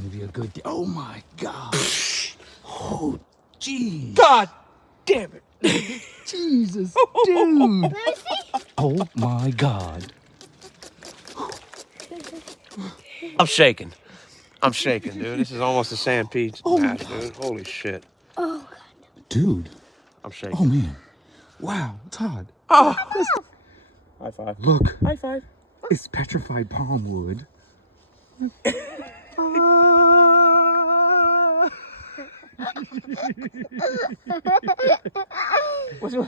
gonna be a good day. Oh my God. Oh, jeez. God damn it. Jesus, dude. Oh my God. I'm shaking. I'm shaking, dude. This is almost a Sand Pete's match, dude. Holy shit. Dude. I'm shaking. Oh man. Wow, Todd. Oh. That's... High five. Look. High five. It's Petrified Palmwood.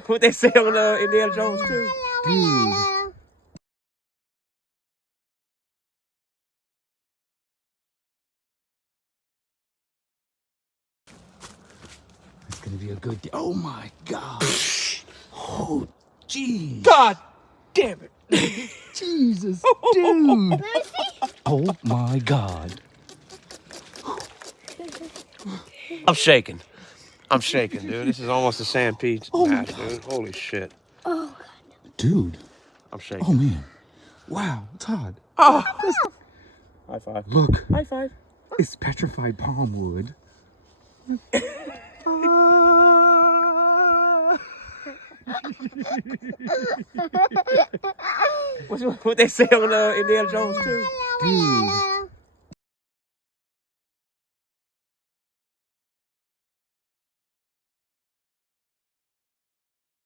What they say on Indiana Jones too? Dude. It's gonna be a good day. Oh my God. Oh, jeez. God damn it. Jesus, dude. Oh my God. I'm shaking. I'm shaking, dude. This is almost a Sand Pete's match, dude. Holy shit. Dude. I'm shaking. Oh man. Wow, Todd. Oh. That's... High five. Look. High five. It's Petrified Palmwood. What they say on Indiana Jones too? Dude.